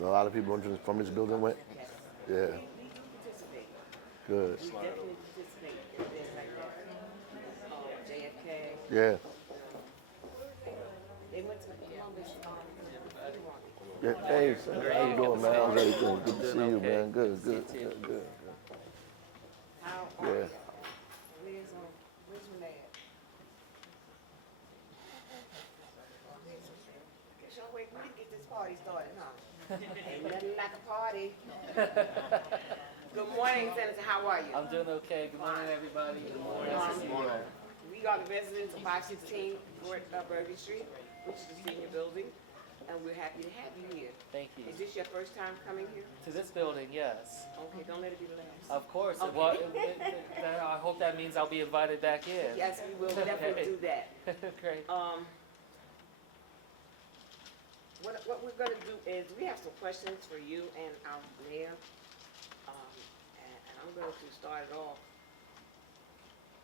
A lot of people from this building went. Yeah, We do participate. good. We definitely participate in things like that. JFK, Yeah, they went to Columbus, Newark. yeah. Hey, son, how you doing, man? How's everything? Good to see you, man. Good, good, good, good. How are Yeah. you? Where's Renee at? Guess y'all wait for me to get this party started, huh? Ain't nothing like a party. Good morning, Senator. How are you? I'm doing okay. Good morning, everybody. Good morning. Nice to see you all. We are the residents of 516 Bergen Street, which is the senior building, and we're happy to have you here. Thank you. Is this your first time coming here? To this building, yes. Okay, don't let it be the last. Of course. Okay. Well, I hope that means I'll be invited back in. Yes, we will definitely do that. Great. What we're gonna do is, we have some questions for you and our mayor. And I'm going to start it off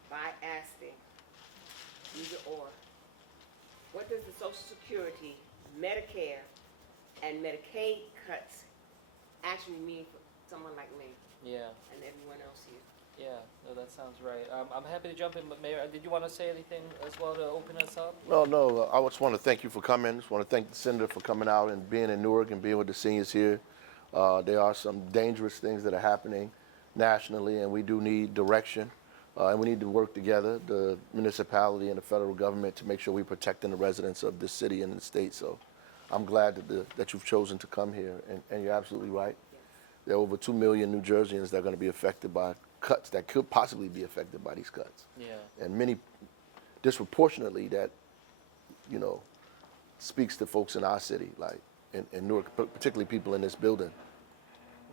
by asking, either or, what does the Social Security, Medicare, and Medicaid cuts actually mean for someone like me Yeah. and everyone else here? Yeah. No, that sounds right. I'm happy to jump in, but Mayor, did you want to say anything as well to open us up? No. I just want to thank you for coming. Just want to thank the senator for coming out and being in Newark and being with the seniors here. There are some dangerous things that are happening nationally, and we do need direction. And we need to work together, the municipality and the federal government, to make sure we're protecting the residents of this city and the state. So I'm glad that you've chosen to come here, and you're absolutely right. There are over 2 million New Jerseyans that are going to be affected by cuts, that could possibly be affected by these cuts. Yeah. And many disproportionately that, speaks to folks in our city, like in Newark, particularly people in this building.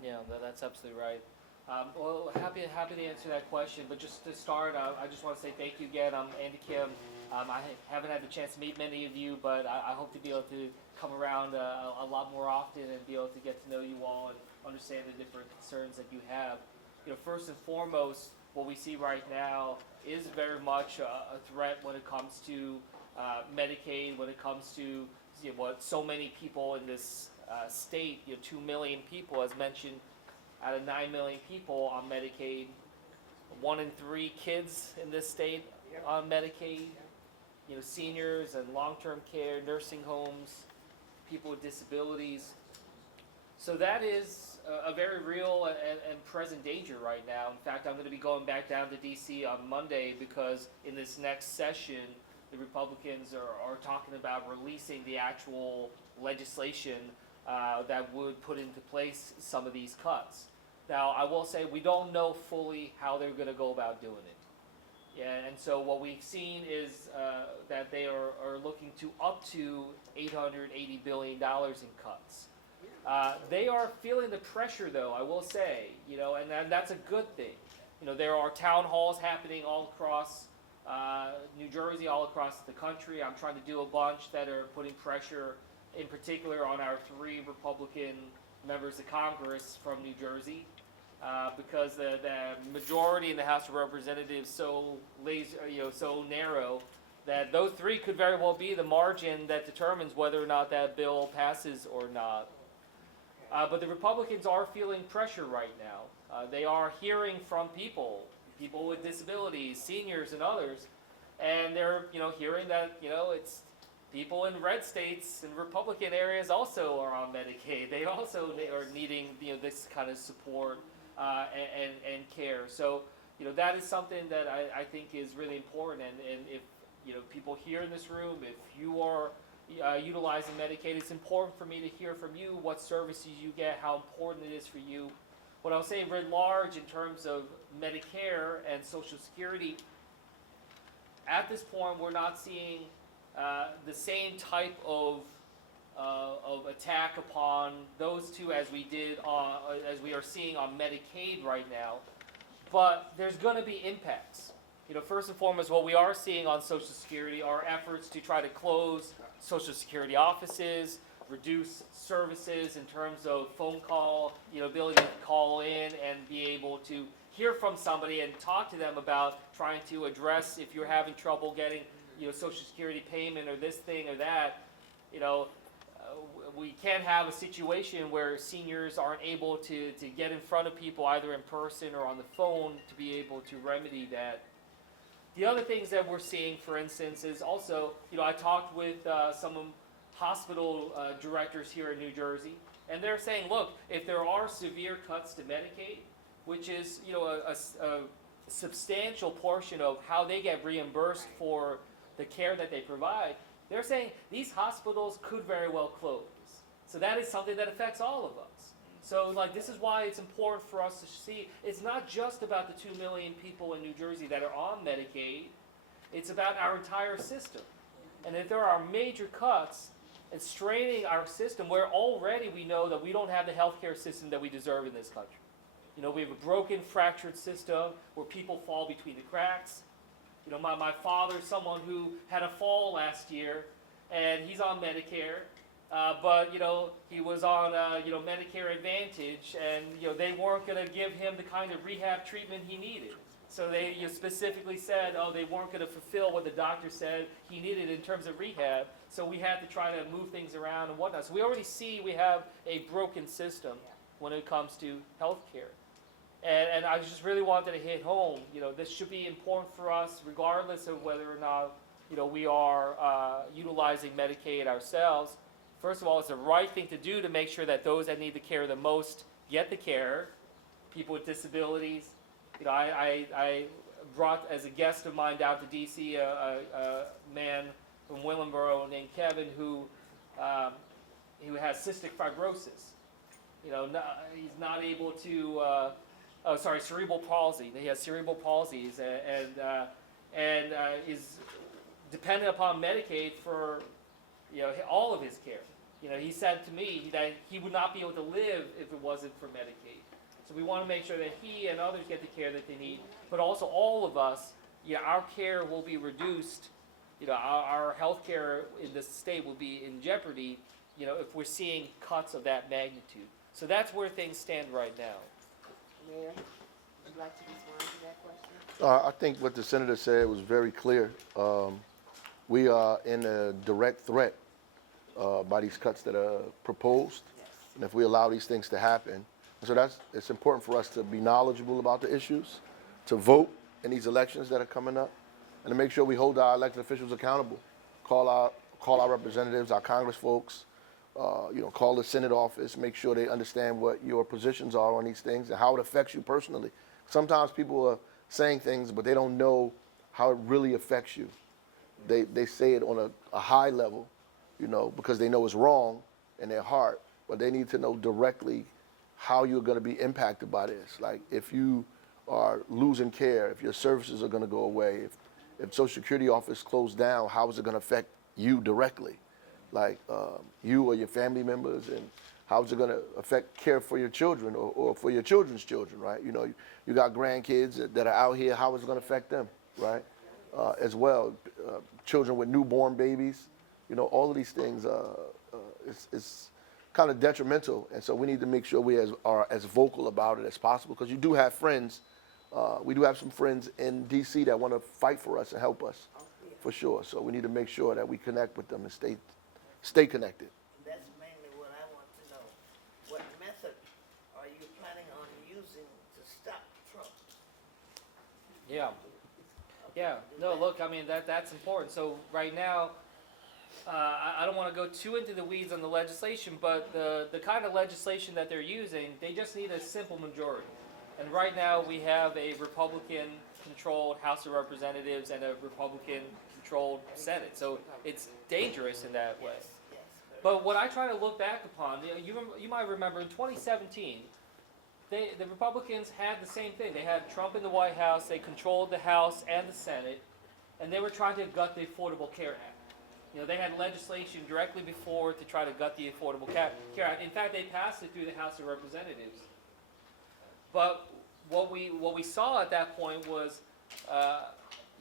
Yeah, that's absolutely right. Well, happy to answer that question, but just to start, I just want to say thank you again. I'm Andy Kim. I haven't had the chance to meet many of you, but I hope to be able to come around a lot more often and be able to get to know you all and understand the different concerns that you have. First and foremost, what we see right now is very much a threat when it comes to Medicaid, when it comes to what so many people in this state, 2 million people, as mentioned, out of 9 million people on Medicaid, 1 in 3 kids in this state on Medicaid, seniors and long-term care, nursing homes, people with disabilities. So that is a very real and present danger right now. In fact, I'm going to be going back down to D.C. on Monday because in this next session, the Republicans are talking about releasing the actual legislation that would put into place some of these cuts. Now, I will say we don't know fully how they're going to go about doing it. Yeah, and so what we've seen is that they are looking to up to $880 billion in cuts. They are feeling the pressure, though, I will say, and that's a good thing. There are town halls happening all across New Jersey, all across the country. I'm trying to do a bunch that are putting pressure, in particular, on our 3 Republican members of Congress from New Jersey, because the majority in the House of Representatives so narrow that those 3 could very well be the margin that determines whether or not that bill passes or not. But the Republicans are feeling pressure right now. They are hearing from people with disabilities, seniors, and others, and they're hearing that it's people in red states and Republican areas also are on Medicaid. They also are needing this kind of support and care. So that is something that I think is really important. And if people here in this room, if you are utilizing Medicaid, it's important for me to hear from you what services you get, how important it is for you. What I'll say writ large in terms of Medicare and Social Security, at this point we're not seeing the same type of attack upon those 2 as we are seeing on Medicaid right now, but there's going to be impacts. First and foremost, what we are seeing on Social Security are efforts to try to close Social Security offices, reduce services in terms of phone call, ability to call in and be able to hear from somebody and talk to them about trying to address if you're having trouble getting Social Security payment or this thing or that. we can't have a situation where seniors aren't able to get in front of people either in person or on the phone to be able to remedy that. The other things that we're seeing, for instance, is also, I talked with some hospital directors here in New Jersey, and they're saying, look, if there are severe cuts to Medicaid, which is, a substantial portion of how they get reimbursed for the care that they provide, they're saying these hospitals could very well close. So that is something that affects all of us. So this is why it's important for us to see, it's not just about the 2 million people in New Jersey that are on Medicaid, it's about our entire system. And if there are major cuts and straining our system, where already we know that we don't have the healthcare system that we deserve in this country. We have a broken, fractured system where people fall between the cracks. My father's someone who had a fall last year, and he's on Medicare, but he was on Medicare Advantage, and they weren't going to give him the kind of rehab treatment he needed. So they specifically said, they weren't going to fulfill what the doctor said he needed in terms of rehab. So we had to try to move things around and whatnot. So we already see we have a broken system when it comes to healthcare. And I just really wanted to hit home, this should be important for us regardless of whether or not, we are utilizing Medicaid ourselves. First of all, it's the right thing to do to make sure that those that need the care the most get the care. People with disabilities. I brought as a guest of mine down to D.C. a man from Willingboro named Kevin who has cystic fibrosis. He's not able to... cerebral palsy. He has cerebral palsies and is dependent upon Medicaid for all of his care. He said to me that he would not be able to live if it wasn't for Medicaid. So we want to make sure that he and others get the care that they need, but also all of us, our care will be reduced. Our health care in this state will be in jeopardy, if we're seeing cuts of that magnitude. So that's where things stand right now. Mayor, would you like to respond to that question? I think what the senator said was very clear. We are in a direct threat by these cuts that are proposed, and if we allow these things to happen. So it's important for us to be knowledgeable about the issues, to vote in these elections that are coming up, and to make sure we hold our elected officials accountable. Call our representatives, our Congress folks, call the Senate office, make sure they understand what your positions are on these things and how it affects you personally. Sometimes people are saying things, but they don't know how it really affects you. They say it on a high level, because they know it's wrong in their heart, but they need to know directly how you're going to be impacted by this. Like if you are losing care, if your services are going to go away, if Social Security office closed down, how is it going to affect you directly? Like you or your family members, and how is it going to affect care for your children or for your children's children, right? You got grandkids that are out here, how is it going to affect them, right? As well, children with newborn babies, all of these things, it's kind of detrimental, and so we need to make sure we are as vocal about it as possible, because you do have friends, we do have some friends in D.C. that want to fight for us and help us, for sure. So we need to make sure that we connect with them and stay connected. That's mainly what I want to know. What method are you planning on using to stop Trump? Yeah. No, look, I mean, that's important. So right now, I don't want to go too into the weeds on the legislation, but the kind of legislation that they're using, they just need a simple majority. And right now we have a Republican-controlled House of Representatives and a Republican-controlled Senate. So it's dangerous in that way. But what I try to look back upon, you might remember in 2017, the Republicans had the same thing. They had Trump in the White House, they controlled the House and the Senate, and they were trying to gut the Affordable Care Act. They had legislation directly before to try to gut the Affordable Care Act. In fact, they passed it through the House of Representatives. But what we saw at that point was,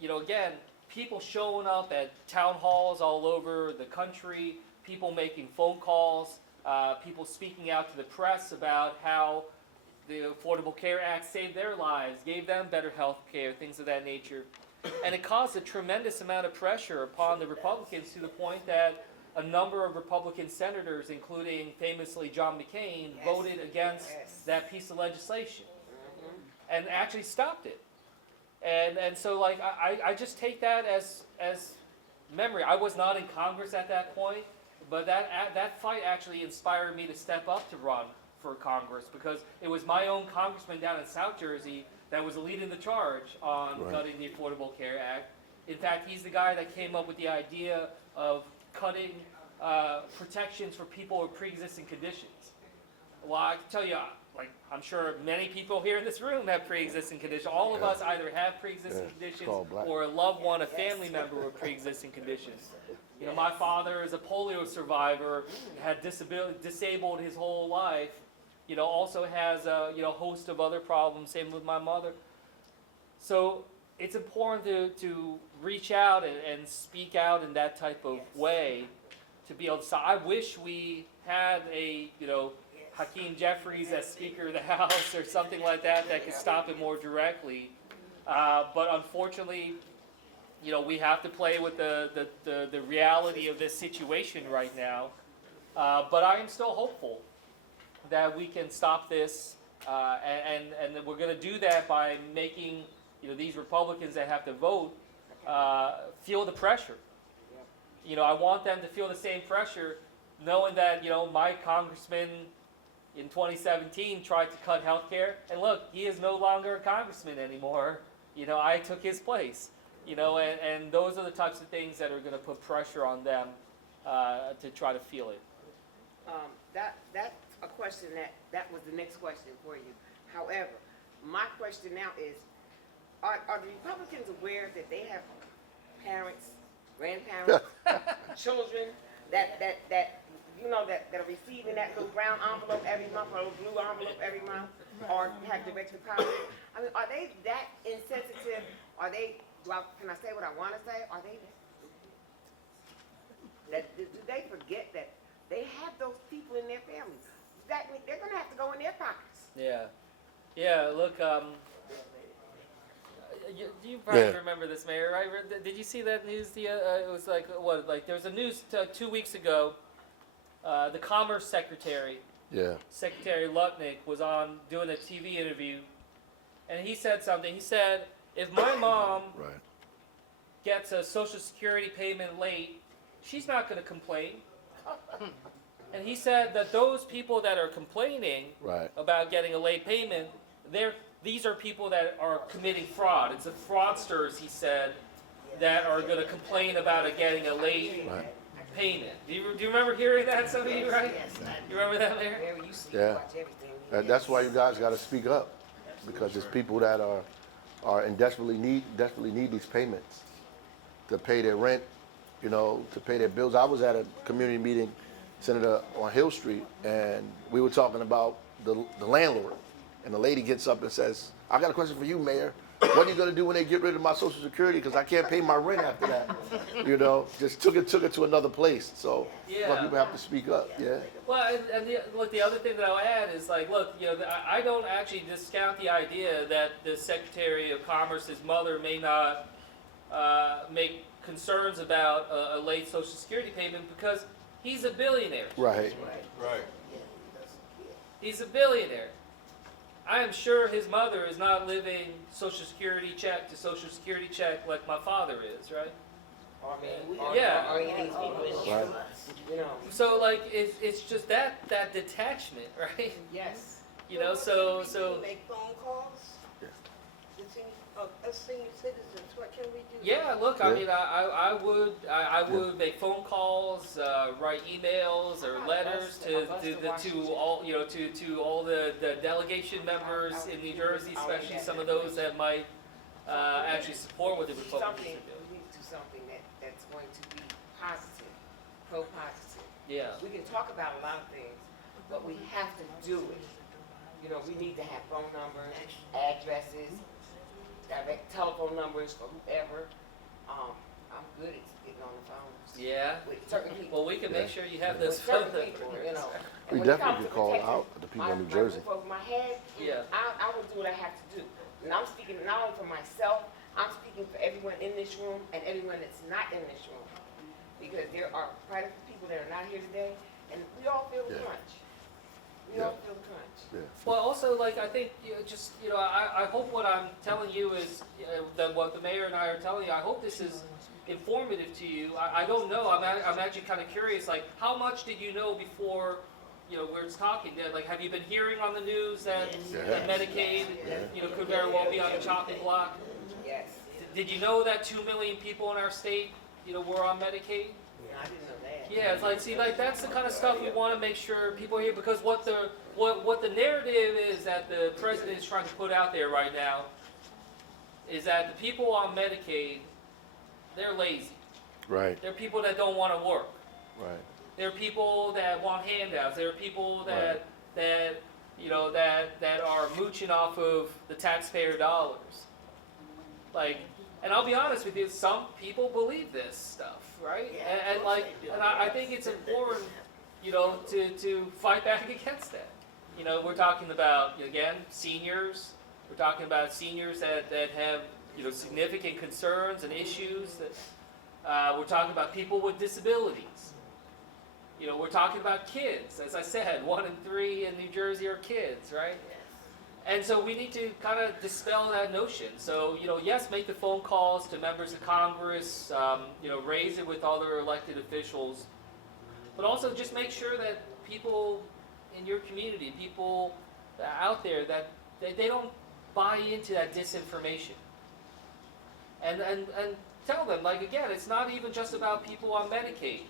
again, people showing up at town halls all over the country, people making phone calls, people speaking out to the press about how the Affordable Care Act saved their lives, gave them better health care, things of that nature. And it caused a tremendous amount of pressure upon the Republicans to the point that a number of Republican senators, including famously John McCain, Yes. voted against Yes. that piece of legislation Mhm. and actually stopped it. And so like I just take that as memory. I was not in Congress at that point, but that fight actually inspired me to step up to run for Congress, because it was my own congressman down in South Jersey that was leading the charge on Right. gutting the Affordable Care Act. In fact, he's the guy that came up with the idea of cutting protections for people with pre-existing conditions. Well, I can tell you, like, I'm sure many people here in this room have pre-existing conditions. All of Yeah. us either have pre-existing Yeah, it's conditions called black. or a loved one, a family member with pre-existing conditions. You know, my father is a polio survivor, had disabled his whole life. You know, also has a host of other problems. Same with my mother. So it's important to reach out and speak out in that type of way to be able to. So I wish we had a Hakeem Jeffries as Speaker of the House or something like that could stop it more directly. But unfortunately, we have to play with the reality of this situation right now. But I am still hopeful that we can stop this, and that we're going to do that by making these Republicans that have to vote feel the pressure. I want them to feel the same pressure, knowing that my congressman in 2017 tried to cut health care, and look, he is no longer a congressman anymore. I took his place. And those are the types of things that are going to put pressure on them to try to feel it. That's a question that was the next question for you. However, my question now is, are the Republicans aware that they have parents, grandparents, children that are receiving that little brown envelope every month or a blue envelope every month, or have direct deposit? I mean, are they that insensitive? Are they? Can I say what I want to say? Are they? Do they forget that they have those people in their families? That means they're going to have to go in their pockets. Yeah. Look, you probably Yeah. remember this, Mayor, right? Did you see that news? It was like what? Like there was a news 2 weeks ago. The Commerce Secretary, Yeah. Secretary Lutnick, was on doing a TV interview, and he said something. He said, "If my mom Right. gets a Social Security payment late, she's not going to complain." And he said that those people that are complaining Right. about getting a late payment, these are people that are committing fraud. It's the fraudsters, he said, that are going to complain about it getting a late Right. payment. Do you remember hearing that, some of you, right? Yes, I You remember that, Mayor? Mary, you see, Yeah. you watch everything. That's why you guys got to speak up, because there's people that are in desperately need these payments to pay their rent, to pay their bills. I was at a community meeting, Senator, on Hill Street, and we were talking about the landlord, and the lady gets up and says, "I got a question for you, Mayor. What are you going to do when they get rid of my Social Security? Because I can't pay my rent after that." Just took it to another place. So Yeah. people have to speak up. Yeah. Well, and the other thing that I'll add is like, look, I don't actually discount the idea that the Secretary of Commerce's mother may not make concerns about a late Social Security payment, because he's a billionaire. Right. Right. He's a billionaire. I am sure his mother is not living Social Security check to Social Security check like my father is, right? Yeah. Or any of these people in here, Right. So like, it's just that detachment, right? Yes. So Can we make phone calls? Us senior citizens, what can we do? yeah. Look, I Yeah. mean, I would make phone calls, write emails or letters to all to all the delegation members in New Jersey, especially some of those that might actually support what the Republicans are doing. We need to do something that's going to be positive, pro-positive. Yeah. We can talk about a lot of things, but we have to do it. We need to have phone numbers, addresses, direct telephone numbers for whoever. I'm good at getting on the phone Yeah. with certain people. Well, we can make sure you have With those phone certain people, numbers. We And when it definitely comes could to call protecting out the people in New my Jersey. roof over my head, Yeah. I will do what I have to do. And I'm speaking not only for myself, I'm speaking for everyone in this room and everyone that's not in this room. Because there are quite a few people people that are not here today, and we all feel the Yeah. crunch. We Yeah. all feel the crunch. Yeah. Well, also, like, I think, I hope what I'm telling you is, that what the mayor and I are telling you, I hope this is informative to you. I don't know, I'm actually kind of curious, like, how much did you know before, we're talking? Like, have you been hearing on the news that Yes. that Medicaid, could very well be on the chopping block? Yes. Did you know that 2 million people in our state, were on Medicaid? I didn't know that. Yeah, it's like, see, like, that's the kind of stuff we want to make sure people hear, because what the narrative is that the president is trying to put out there right now is that the people on Medicaid, they're lazy. Right. They're people that don't want to work. Right. They're people that want handouts. They're people that are mooching off of the taxpayer dollars. Like, and I'll be honest with you, some people believe this stuff, right? Yeah, And of course like, they do. and I think it's important, to fight back against that. We're talking about, again, seniors. We're talking about seniors that have, significant concerns and issues. That we're talking about people with disabilities. We're talking about kids. As I said, 1 in 3 in New Jersey are kids, right? And so we need to kind of dispel that notion. So, yes, make the phone calls to members of Congress, raise it with other elected officials, but also just make sure that people in your community, people out there, that they don't buy into that disinformation. And tell them, like, again, it's not even just about people on Medicaid.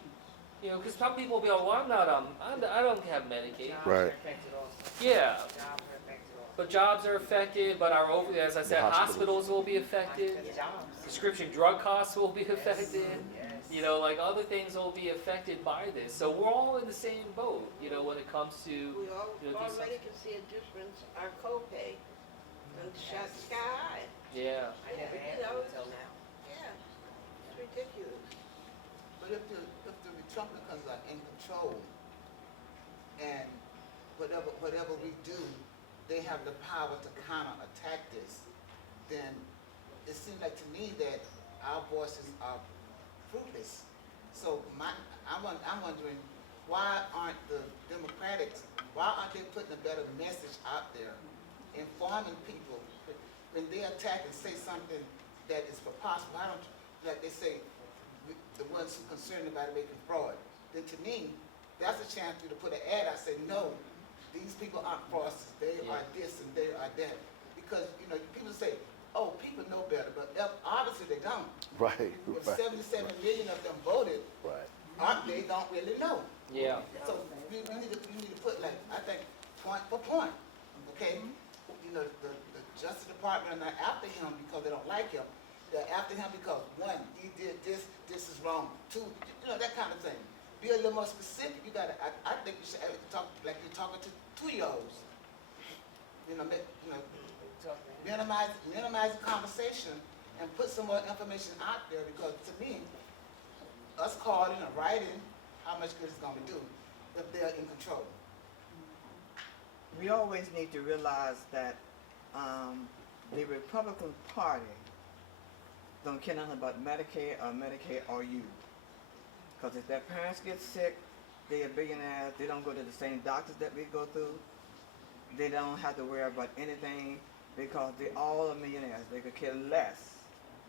Because some people will be like, well, I don't have Medicaid. Jobs Right. are affected also. Yeah, Jobs are affected also. but jobs are affected, but as I said, The hospitals. hospitals will be affected. That's jobs. Prescription drug costs will be affected. Yes. Like other things will be affected by this. So we're all in the same boat, when it comes to, We these already can see a difference, our copay, and shot sky high. yeah. I never You had know, one until now. Yeah, it's ridiculous. But if the Republicans are in control and whatever we do, they have the power to counterattack this, then it seems like to me that our voices are fruitless. So I'm wondering, why aren't the Democrats, why aren't they putting a better message out there, informing people when they attack and say something that is preposterous? Why don't, like they say, the ones who are concerned about it making fraud? Then to me, that's a chance for you to put an ad out, say, no, these people aren't fraudsters, they are this and they are that. Because, people say, oh, people know better, but obviously they don't. Right. If Right. 77 million of them voted, Right. they don't really know. Yeah. So we need to put, like, I think, point for point, okay? The Justice Department are not after him because they don't like him. They're after him because, 1, he did this is wrong. 2, that kind of thing. Be a little more specific. You gotta, I think you should talk like you're talking to 2-year-olds. Minimize the conversation and put some more information out there, because to me, us calling and writing, how much good it's gonna do if they're in control. We always need to realize that the Republican Party don't care nothing about Medicare or you. Because if their parents get sick, they are billionaires. They don't go to the same doctors that we go through. They don't have to worry about anything because they all are millionaires. They could care less.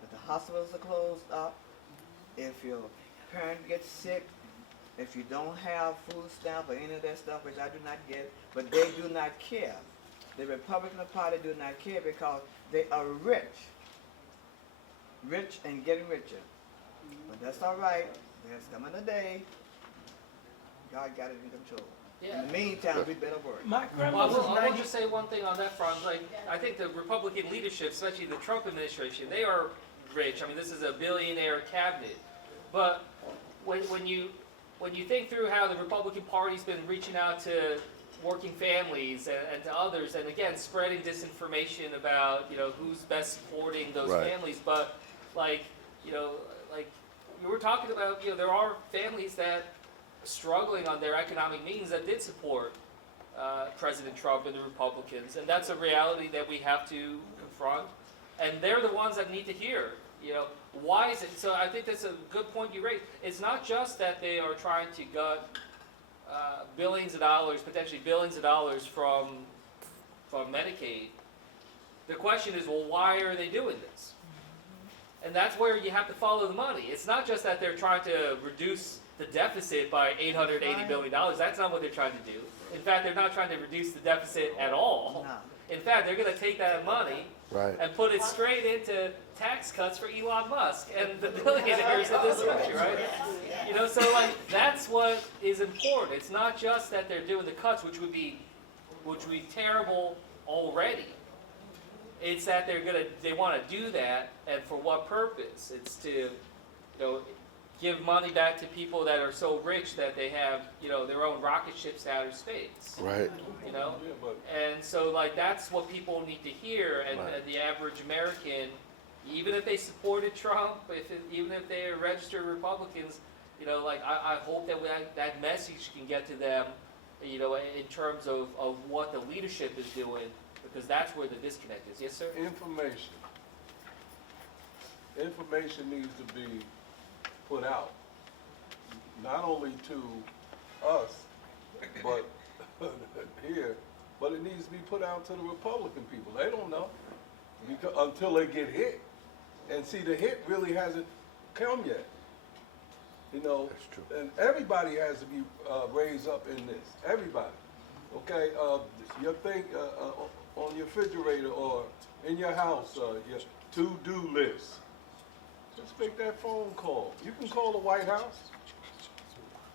If the hospitals are closed up, if your parent gets sick, if you don't have food stamp or any of that stuff, which I do not get, but they do not care. The Republican Party do not care because they are rich and getting richer. But that's all right. There's coming a day. God got it in control. Yeah. In the meantime, we better work. My Well, grandmother's I will 90. just say one thing on that front. Like, I think the Republican leadership, especially the Trump administration, they are rich. I mean, this is a billionaire cabinet. But when you think through how the Republican Party's been reaching out to working families and to others, and again, spreading disinformation about, who's best supporting those Right. families. But like we were talking about, there are families that are struggling on their economic means that did support President Trump and the Republicans, and that's a reality that we have to confront. And they're the ones that need to hear You know, why is it? So I think that's a good point you raised. It's not just that they are trying to gut billions of dollars, potentially billions of dollars from Medicaid. The question is, well, why are they doing this? And that's where you have to follow the money. It's not just that they're trying to reduce the deficit by $880 billion. That's not what they're trying to do. In fact, they're not trying to reduce the deficit at all. No. In fact, they're going to take that money Right. and put it straight into tax cuts for Elon Musk and the billionaires in this country, right? You know, so like that's what is important. It's not just that they're doing the cuts, which would be terrible already. It's that they want to do that, and for what purpose? It's to, you know, give money back to people that are so rich that they have, you know, their own rocket ships to outer space. Right. You know, and so like that's what people need to hear, and Right. the average American, even if they supported Trump, even if they are registered Republicans, you know, like I hope that that message can get to them, you know, in terms of what the leadership is doing, because that's where the disconnect is. Yes, sir? Information needs to be put out, not only to us, but here, but it needs to be put out to the Republican people. They don't know because, until they get hit. And see, the hit really hasn't come yet. You know, That's true. and everybody has to be raised up in this. Everybody. Okay, your thing on your refrigerator or in your house, your to-do list. Just make that phone call. You can call the White House.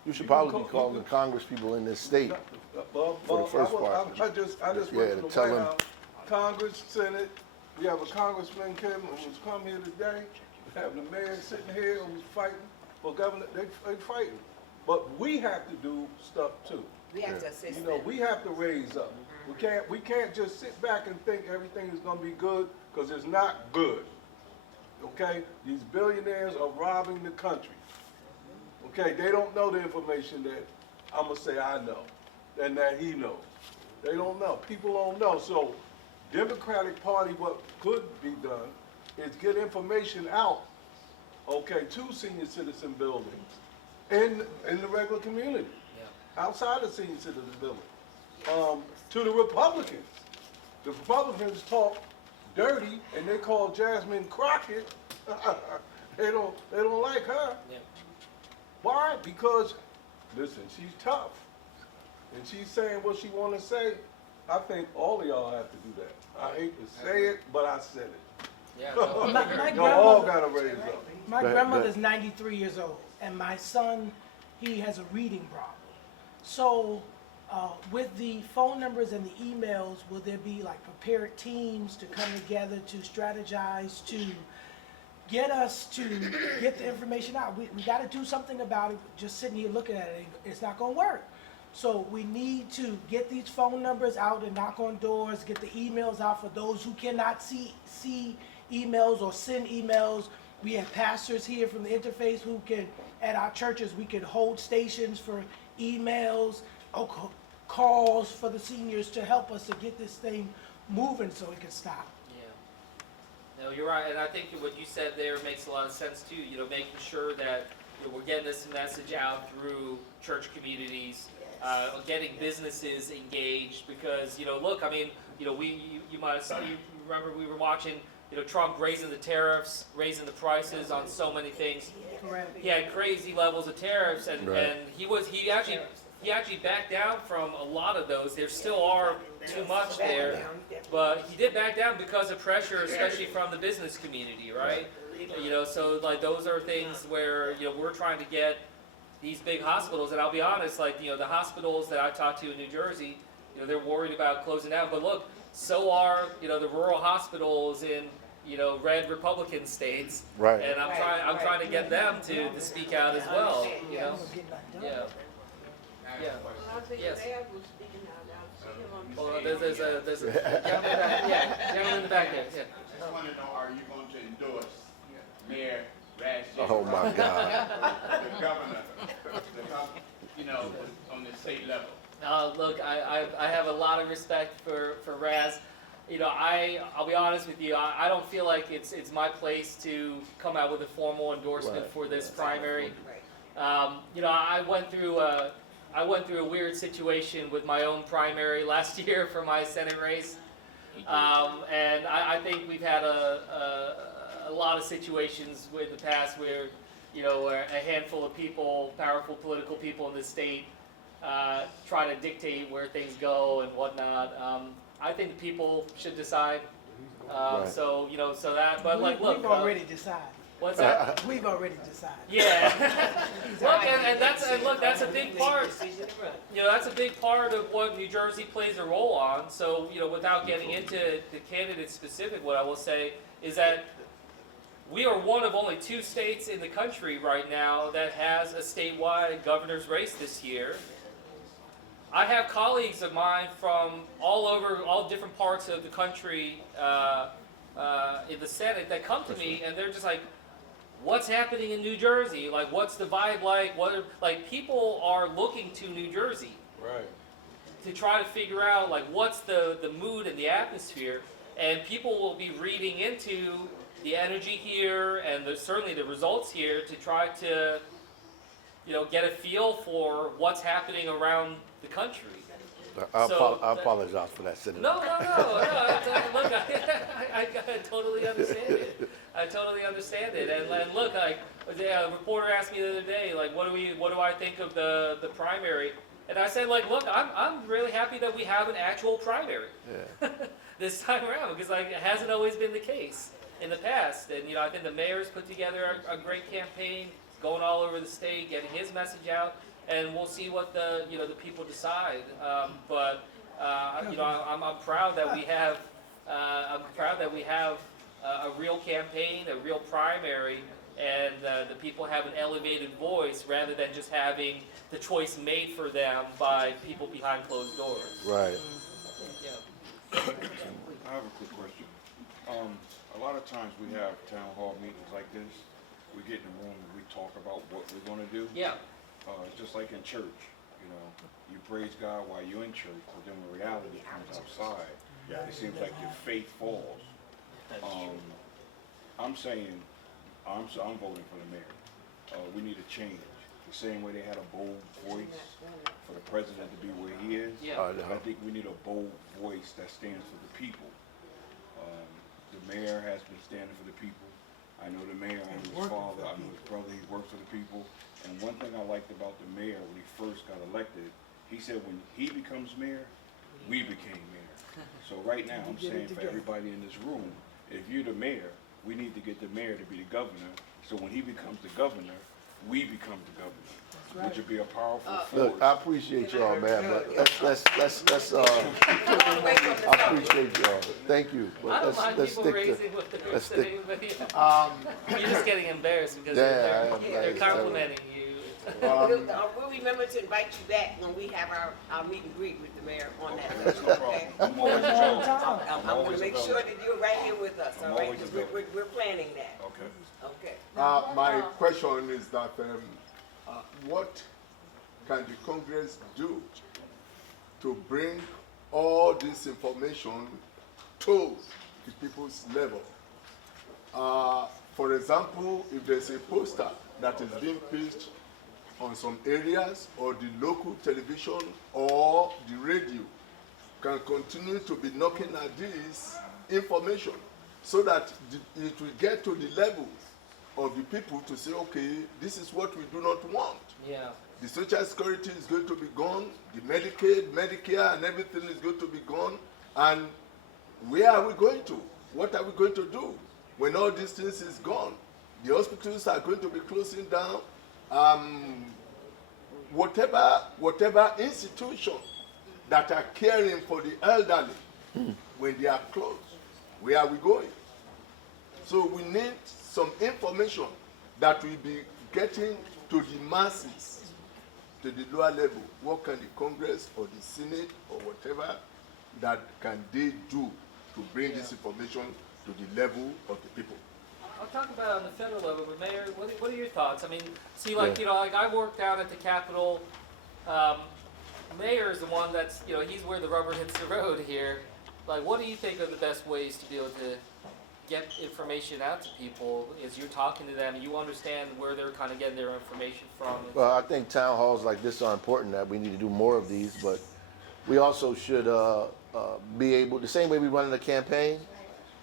You should You probably can be call- calling the Congress people in this state. Well, For the first part. I just Yeah, went to to the tell White them- House, Congress, Senate. We have a congressman Kim who's come here today. We have the mayor sitting here who's fighting for governor. They fighting, but we have to do stuff too. We have to assist You know, them. we have to raise up. We can't just sit back and think everything is going to be good, because it's not good. Okay, these billionaires are robbing the country. Okay, they don't know the information that I'm gonna say I know, and that he knows. They don't know. People don't know. So, Democratic Party, what could be done is get information out, okay, to senior citizen buildings in the regular community, Yeah. outside of senior citizen buildings, to the Republicans. The Republicans talk dirty, and they call Jasmine Crockett. They don't like her. Yeah. Why? Because, listen, she's tough, and she's saying what she want to say. I think all of y'all have to do that. I hate to say it, but I said it. Yeah. No, My Y'all all grandmother, gotta raise up. my Go ahead, grandmother's 93 years old, and my son, he has a reading problem. So, with the phone numbers and the emails, will there be like prepared teams to come together to strategize to get us to get the information out? We got to do something about it. Just sitting here looking at it, it's not going to work. So we need to get these phone numbers out and knock on doors, get the emails out for those who cannot see emails or send emails. We have pastors here from the interface who can, at our churches, we can hold stations for emails, calls for the seniors to help us to get this thing moving so it can stop. Yeah. No, you're right, and I think what you said there makes a lot of sense too. You know, making sure that we're getting this message out through church communities, getting businesses engaged. Because look, I mean, you might have you remember we were watching, Trump raising the tariffs, raising the prices on so many things. Correct. He had crazy levels of tariffs, and Right. and he actually backed down from a lot of those. There still are too much there. But he did back down because of pressure, especially from the business community, right? So like those are things where we're trying to get these big hospitals, and I'll be honest, like the hospitals that I talked to in New Jersey, they're worried about closing down. But look, so are the rural hospitals in red Republican states, Right. and I'm trying to get them to speak out as well. Yeah. Yeah. Yes. Well, there's a gentleman in the back there. Yeah. Just want to know, are you going to endorse Mayor Ras J? Oh my God. The governor, on the state level? Look, I have a lot of respect for Raz. you know, I'll be honest with you. I don't feel like it's my place to come out with a formal endorsement Right. for this primary. Right. You know, I went through a weird situation with my own primary last year for my Senate race, and I think we've had a lot of situations in the past where, you know, where a handful of people, powerful political people in the state, try to dictate where things go and whatnot. I think the people should decide. Right. So you know, so that. But like, look, We've already decided. what's that? We've already decided. Yeah. Look, and that's a big part. Decision to run. You know, that's a big part of what New Jersey plays a role on. So, you know, without getting into the candidate specific, what I will say is that we are one of only 2 states in the country right now that has a statewide governor's race this year. I have colleagues of mine from all over, all different parts of the country in the Senate that come to me, and they're just like, what's happening in New Jersey? Like, what's the vibe like? Like, people are looking to New Jersey Right. to try to figure out, like, what's the mood and the atmosphere. And people will be reading into the energy here and certainly the results here to try to, you know, get a feel for what's happening around the country. I So, apologize for that, Senator. No. Look, I totally understand it. I totally understand it. And look, a reporter asked me the other day, like, what do I think of the primary? And I said, like, look, I'm really happy that we have an actual primary Yeah. this time around, because like it hasn't always been the case in the past. And you know, I think the mayor's put together a great campaign, going all over the state, getting his message out. And we'll see what the people decide. But you know, I'm proud that we have a real campaign, a real primary, and the people have an elevated voice rather than just having the choice made for them by people behind closed doors. Right. Yeah. I have a quick question. A lot of times we have town hall meetings like this. We get in the room and we talk about what we're going to do. Yeah. It's just like in church, you know, you praise God while you're in church, but then when reality comes outside, it seems like your faith falls. I'm saying, I'm voting for the mayor. We need a change. The same way they had a bold voice for the president to be where he is. Yeah. I think we need a bold voice that stands for the people. The mayor has been standing for the people. I know the mayor, I know his father, I know his brother, he works for the people. And one thing I liked about the mayor when he first got elected, he said when he becomes mayor, we became mayor. So right now, I'm saying for everybody in this room, if you're the mayor, we need to get the mayor to be the governor. So when he becomes the governor, we become the governor, which would be a powerful force. Look, I appreciate y'all, man, but let's I appreciate y'all. Thank you. I But don't mind let's people stick raising what they're let's stick- saying, but yeah. You're just getting embarrassed because Yeah, I am, they're like, complimenting you. We'll remember to invite you back when we have our meet and greet with the mayor on that. That's no problem. Okay? I'm always available. I'm gonna always make available. sure that you're right here with us, I'm all right? always 'Cause available. we're planning that, Okay. okay? My question is that what can the Congress do to bring all this information to the people's level? For example, if there's a poster that is being pitched on some areas, or the local television or the radio can continue to be knocking at this information so that it will get to the level of the people to say, okay, this is what we do not want. Yeah. The social security is going to be gone, the Medicaid, Medicare, and everything is going to be gone. And where are we going to? What are we going to do when all these things is gone? The hospitals are going to be closing down. Whatever institution that are caring for the elderly, when they are closed, where are we going? So we need some information that will be getting to the masses, to the lower level. What can the Congress or the Senate or whatever that can they do to bring this information to the level of the people? I'll talk about it on the federal level, but Mayor, what are your thoughts? I mean, see, like, Yeah. you know, like I work down at the Capitol. Mayor is the one that's, you know, he's where the rubber hits the road here. like, what do you think are the best ways to be able to get information out to people? Is you're talking to them, you understand where they're kind of getting their information from. Well, I think town halls like this are important, that we need to do more of these, but we also should be able, the same way we run a campaign,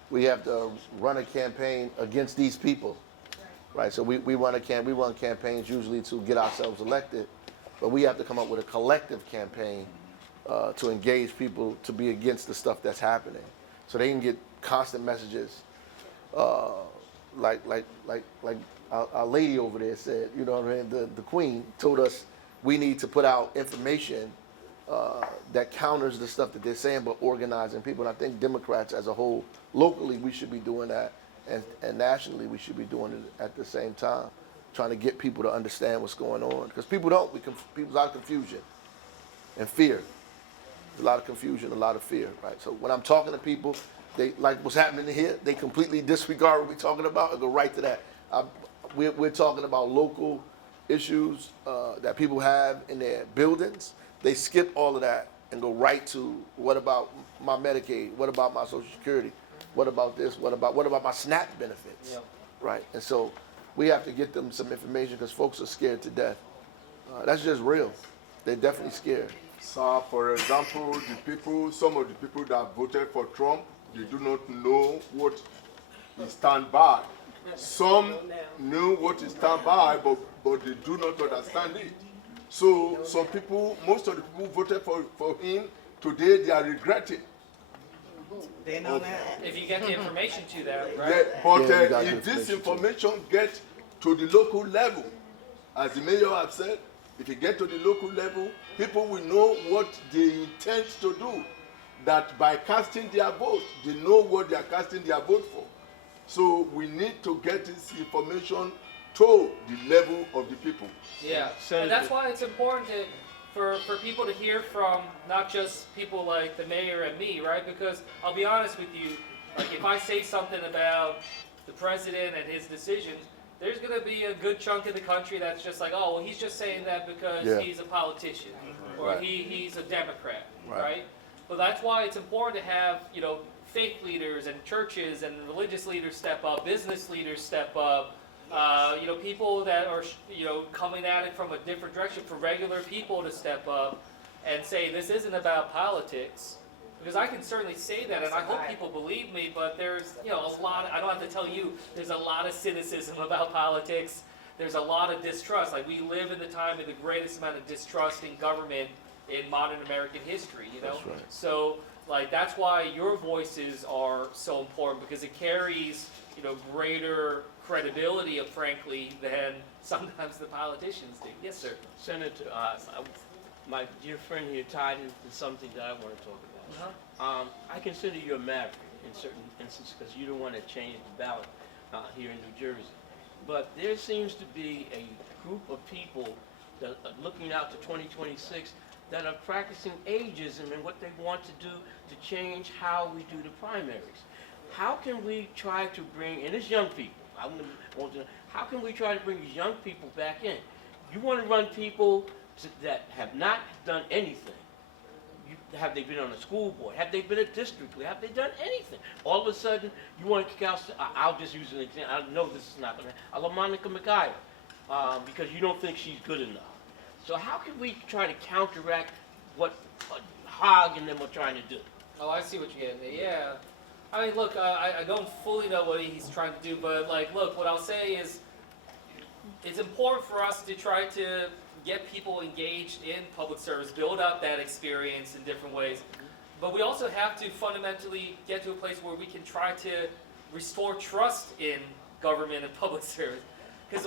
we have to run a campaign against these people, right? So we run campaigns usually to get ourselves elected, but we have to come up with a collective campaign to engage people to be against the stuff that's happening, so they can get constant messages, like our lady over there said. You know what I mean? The Queen told us we need to put out information that counters the stuff that they're saying, but organizing people. And I think Democrats as a whole, locally, we should be doing that, and nationally, we should be doing it at the same time, trying to get people to understand what's going on. Because people don't. People's out of confusion and fear. There's a lot of confusion, a lot of fear, right? So when I'm talking to people, they like what's happening here, they completely disregard what we're talking about and go right to that. We're talking about local issues that people have in their buildings. They skip all of that and go right to, what about my Medicaid? What about my Social Security? What about this? What about my SNAP benefits? Yep. Right? And so we have to get them some information because folks are scared to death. That's just real. They're definitely scared. So, for example, some of the people that voted for Trump, they do not know what he stand by. Some knew what he stand by, but they do not understand it. So some people, most of the people voted for him, today they are regretting. They know that. If you get the information to them, right? Yeah, but Yeah, you got if the this information information gets to the local level, as the mayor have said, if you get to the local level, people will know what they intend to do. That by casting their vote, they know what they are casting their vote for. So we need to get this information to the level of the people. Yeah, and that's why it's important for people to hear from not just people like the mayor and me, right? Because I'll be honest with you, like if I say something about the president and his decisions, there's going to be a good chunk of the country that's just like, oh, well, he's just saying that because Yeah. he's a politician or Right. he's a Democrat, Right. right? But that's why it's important to have, faith leaders and churches and religious leaders step up, business leaders step up, people that are, coming at it from a different direction, for regular people to step up and say, this isn't about politics. Because I can certainly say that, and I hope people believe me, but there's, a lot, I don't have to tell you, there's a lot of cynicism about politics. There's a lot of distrust. Like, we live in the time of the greatest amount of distrust in government in modern American history, That's right. So, that's why your voices are so important, because it carries, greater credibility, frankly, than sometimes the politicians do. Yes, sir. Senator, my dear friend here tied into something that I want to talk about. I consider you a maverick in certain instances because you don't want to change the ballot here in New Jersey. But there seems to be a group of people that are looking out to 2026 that are practicing ageism and what they want to do to change how we do the primaries. How can we try to bring, and it's young people, how can we try to bring these young people back in? You want to run people that have not done anything. Have they been on a school board? Have they been a district leader? Have they done anything? All of a sudden, you want to kick out, I'll just use an example, I know this is not going to happen, Monica McGuire, because you don't think she's good enough. So how can we try to counteract what Hogg and them are trying to do? Oh, I see what you're getting at. Yeah. I mean, look, I don't fully know what he's trying to do, but, look, what I'll say is it's important for us to try to get people engaged in public service, build up that experience in different ways. But we also have to fundamentally get to a place where we can try to restore trust in government and public service. Because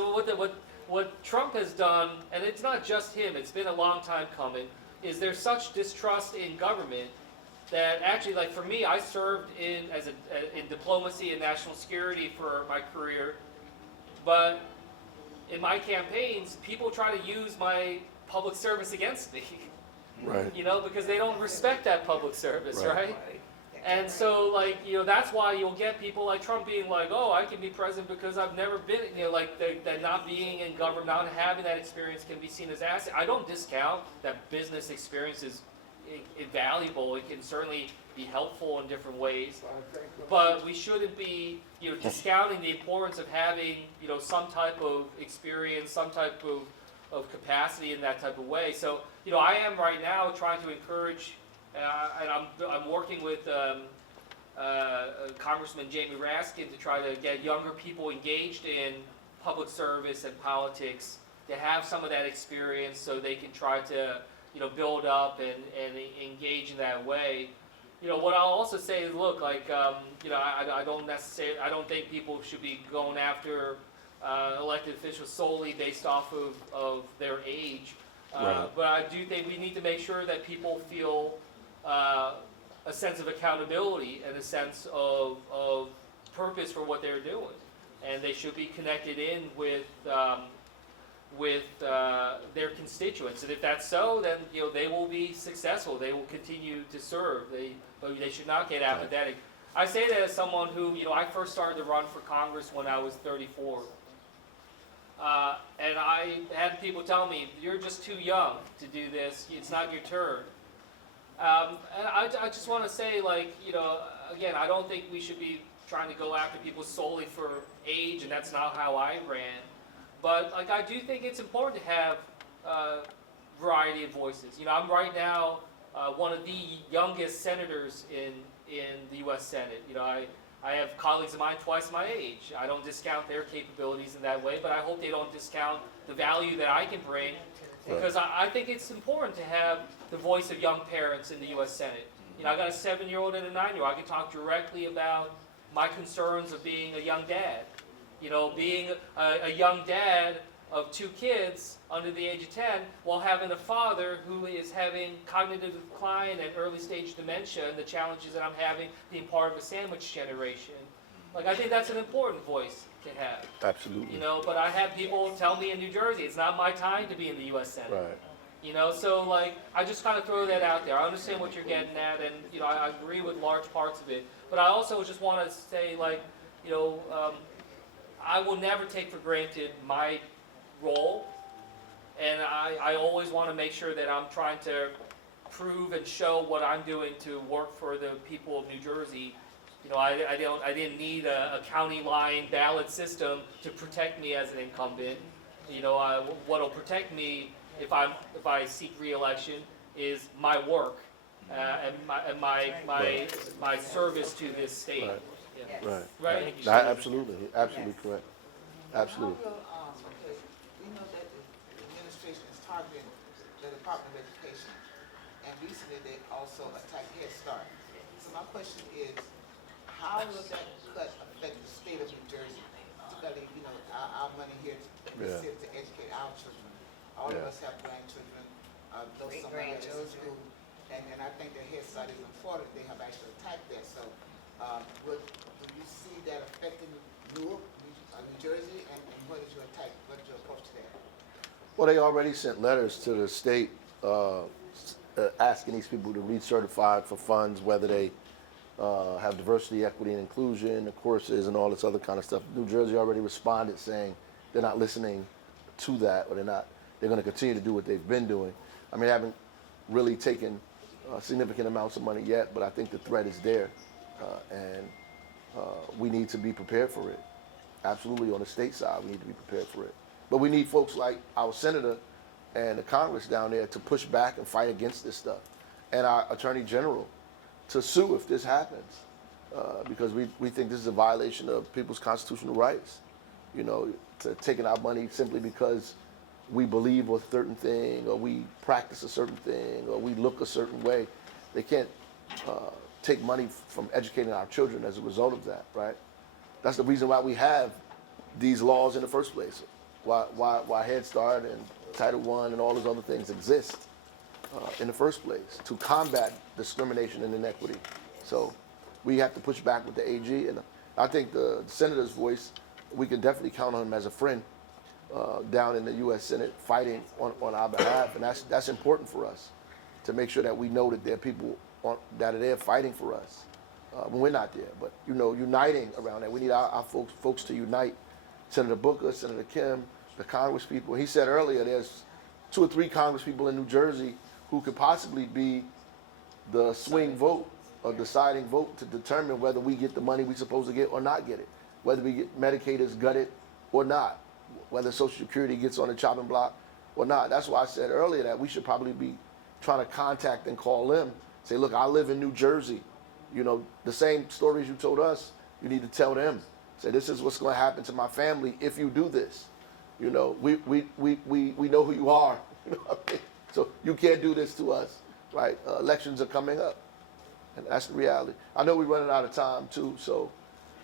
what Trump has done, and it's not just him, it's been a long time coming, is there's such distrust in government that actually, for me, I served in diplomacy and national security for my career, but in my campaigns, people try to use my public service against me. Right. Because they don't respect that public service, Right. right? And so, that's why you'll get people like Trump being like, oh, I can be president because I've never been, that not being in government, not having that experience can be seen as asset. I don't discount that business experience is invaluable. It can certainly be helpful in different ways. But we shouldn't be, discounting the importance of having, some type of experience, some type of capacity in that type of way. So, I am right now trying to encourage, and I'm working with Congressman Jamie Raskin to try to get younger people engaged in public service and politics, to have some of that experience so they can try to, build up and engage in that way. What I'll also say is, look, like, I don't think people should be going after elected officials solely based off of their age. Right. But I do think we need to make sure that people feel a sense of accountability and a sense of purpose for what they're doing. And they should be connected in with their constituents. And if that's so, then they will be successful. They will continue to serve. But they should not get apathetic. I say that as someone who, I first started to run for Congress when I was 34. And I had people tell me, you're just too young to do this. It's not your turn. And I just want to say, like, again, I don't think we should be trying to go after people solely for age, and that's not how I ran. But, like, I do think it's important to have variety of voices. I'm right now one of the youngest senators in the U.S. Senate. I have colleagues of mine twice my age. I don't discount their capabilities in that way, but I hope they don't discount the value that I can bring, because I think it's important to have the voice of young parents in the U.S. Senate. I got a 7-year-old and a 9-year-old. I can talk directly about my concerns of being a young dad. Being a young dad of 2 kids under the age of 10 while having a father who is having cognitive decline and early stage dementia, and the challenges that I'm having being part of a sandwich generation. Like, I think that's an important voice to have. Absolutely. But I have people tell me in New Jersey, it's not my time to be in the U.S. Senate. Right. So, like, I just kind of throw that out there. I understand what you're getting at, and, I agree with large parts of it. But I also just want to say, like, I will never take for granted my role, and I always want to make sure that I'm trying to prove and show what I'm doing to work for the people of New Jersey. I didn't need a county line ballot system to protect me as an incumbent. What'll protect me if I seek re-election is my work and my service to this state. Right. Yeah. Right. Right. Absolutely. Absolutely correct. Absolutely. Okay, we know that the administration is targeting the Department of Education, and recently they also attacked Head Start. So my question is, how will that cut affect the state of New Jersey? Particularly, our money here to educate our children. All of us have grandchildren, those some of us in school, and I think the Head Start is important. They have actually attacked that. So, would you see that affecting Newark, New Jersey, and what is your attack? What is your approach to that? Well, they already sent letters to the state asking these people to recertify for funds, whether they have diversity, equity, and inclusion, the courses, and all this other kind of stuff. New Jersey already responded saying they're not listening to that, or they're going to continue to do what they've been doing. I mean, they haven't really taken significant amounts of money yet, but I think the threat is there, and we need to be prepared for it. Absolutely, on the state side, we need to be prepared for it. But we need folks like our senator and the Congress down there to push back and fight against this stuff, and our Attorney General to sue if this happens, because we think this is a violation of people's constitutional rights. To taking our money simply because we believe a certain thing, or we practice a certain thing, or we look a certain way. They can't take money from educating our children as a result of that, right? That's the reason why we have these laws in the first place. Why Head Start and Title I and all those other things exist in the first place, to combat discrimination and inequity. So we have to push back with the AG, and I think the senator's voice, we can definitely count on him as a friend down in the U.S. Senate fighting on our behalf, and that's important for us, to make sure that we know that there are people that are there fighting for us when we're not there. But uniting around that, we need our folks to unite. Senator Booker, Senator Kim, the Congress people. He said earlier there's 2 or 3 Congress people in New Jersey who could possibly be the swing vote, or deciding vote to determine whether we get the money we supposed to get or not get it, whether we get Medicaid is gutted or not, whether Social Security gets on the chopping block or not. That's why I said earlier that we should probably be trying to contact and call them, say, look, I live in New Jersey. You know, the same stories you told us, you need to tell them. Say, this is what's going to happen to my family if you do this. You know, we know who you are. You know what I mean? So you can't do this to us, right? Elections are coming up, and that's the reality. I know we're running out of time too, so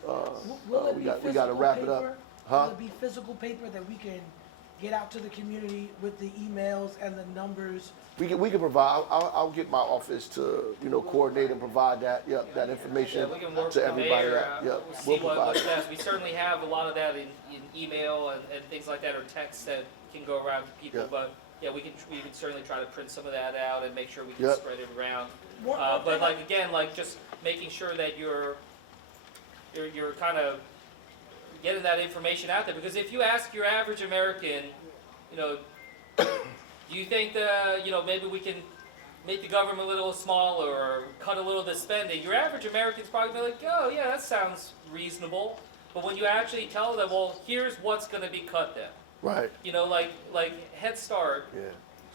Will it be we got to physical wrap it paper? up. Huh? Will it be physical paper that we can get out to the community with the emails and the numbers? We can provide. I'll get my office to coordinate and provide that. Yep, that information Yeah, we can work to with the everybody. mayor, Yep, we'll see we'll what provide. best. We certainly have a lot of that in email and things like that, or text that can go around to people, Yeah. but yeah, we can certainly try to print some of that out and make sure we can Yep. spread it around. One But thing like again, like just making sure that you're kind of getting that information out there, because if you ask your average American, do you think maybe we can make the government a little smaller or cut a little of the spending? Your average American's probably be like, oh yeah, that sounds reasonable. But when you actually tell them, well, here's what's going to be cut then. Right. Like Head Start Yeah.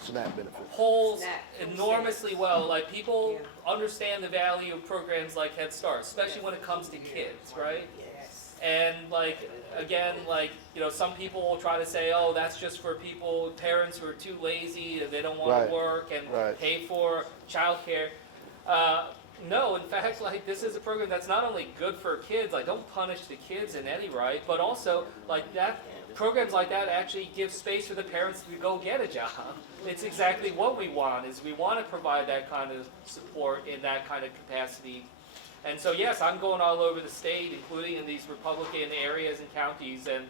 SNAP benefits. holds SNAP. enormously well. Like people understand the value of programs like Head Start, especially when it comes to kids, right? Yes. And some people will try to say, oh, that's just for parents who are too lazy and they don't want Right. to work and Right. pay for childcare. No, in fact, this is a program that's not only good for kids, don't punish the kids in any right, but also programs like that actually give space for the parents to go get a job. It's exactly what we want, is we want to provide that kind of support in that kind of capacity. And so yes, I'm going all over the state, including in these Republican areas and counties, and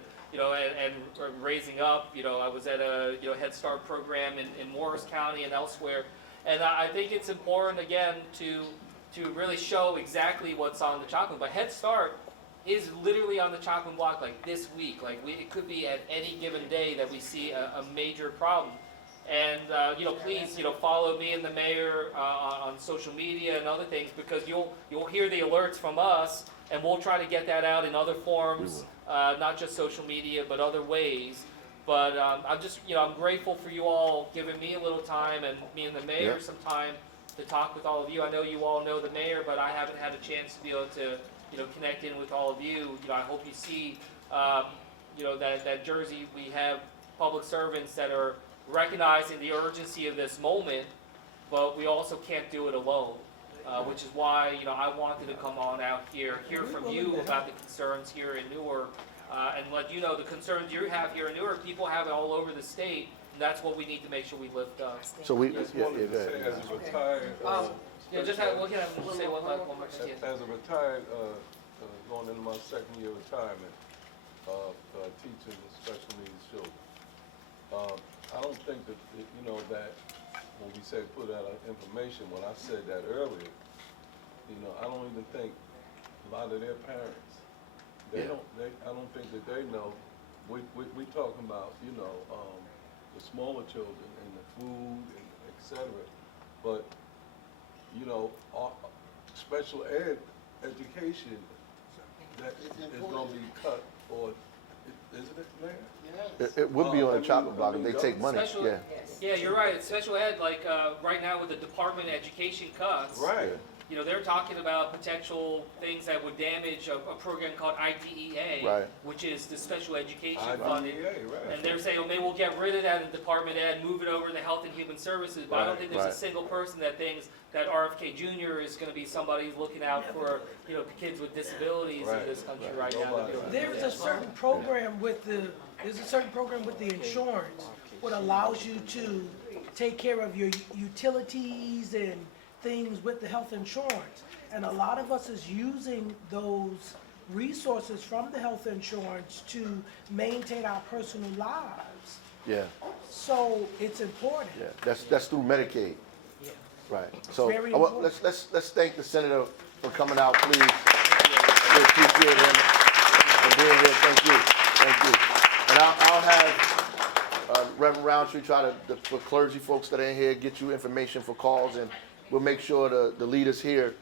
raising up. I was at a Head Start program in Morris County and elsewhere, and I think it's important again to really show exactly what's on the chopping block. But Head Start is literally on the chopping block this week. It could be at any given day that we see a major problem. And please follow me and the mayor on social media and other things, because you'll hear the alerts from us, and we'll try to get that out in other forms, not just social media but other ways. But I'm grateful for you all giving me a little time, and me and the mayor Yep. some time to talk with all of you. I know you all know the mayor, but I haven't had a chance to be able to connect in with all of you. I hope you see that Jersey, we have public servants that are recognizing the urgency of this moment, but we also can't do it alone, which is why I wanted to come on out here, hear from you about the concerns here in Newark, and let you know the concerns you have here in Newark. People have it all over the state, and that's what we need to make sure we lift up. So we Just yeah, wanted go to say, ahead. as a retired, We'll say one more thing. as a retired, going into my second year of retirement, teaching special needs children. I don't think that that when we say put out information, when I said that earlier, I don't even think a lot of their parents, I don't think that they know. We talking about the smaller children and the food and et cetera, but special ed education that is going to be cut, or isn't it, Mayor? It would be on the chopping block if they take money. Special- Yeah. Yeah, you're right. It's special ed, right now with the Department of Education cuts. Right. They're talking about potential things that would damage a program called IDEA, Right. which is the special education funding. IDEA, right. And they're saying, maybe we'll get rid of that in Department Ed, move it over to Health and Human Services. But I don't think there's Right. a single person that thinks that RFK Jr. is going to be somebody who's looking out for kids with disabilities in Right, this country right. right now. Nobody. There's a certain program with the insurance, what allows you to take care of your utilities and things with the health insurance. And a lot of us is using those resources from the health insurance to maintain our personal lives. Yeah. So it's important. Yeah. That's through Medicaid. Yeah. Right. So Very let's thank the senator for coming out, please. We appreciate him for being here. Thank you. Thank you. And I'll have Reverend Roundtree try to, for clergy folks that are in here, get you information for calls and we'll make sure the leaders here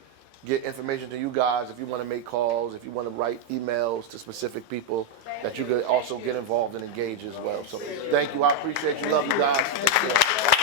get information to you guys if you want to make calls, if you want to write emails to specific people, that you could also get involved and engage as well. So thank you. I appreciate you. Love you guys. Take care.